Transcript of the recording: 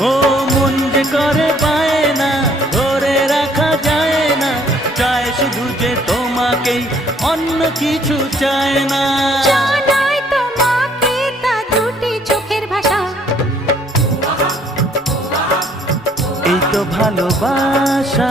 ও মন যে করে পায় না, ধরে রাখা যায় না, চায় শুধু যে তোমাকেই, অন্য কিছু চায় না। জানাই তোমাকে তা দুটি চোখের ভাষা, এই তো ভালোবাসা।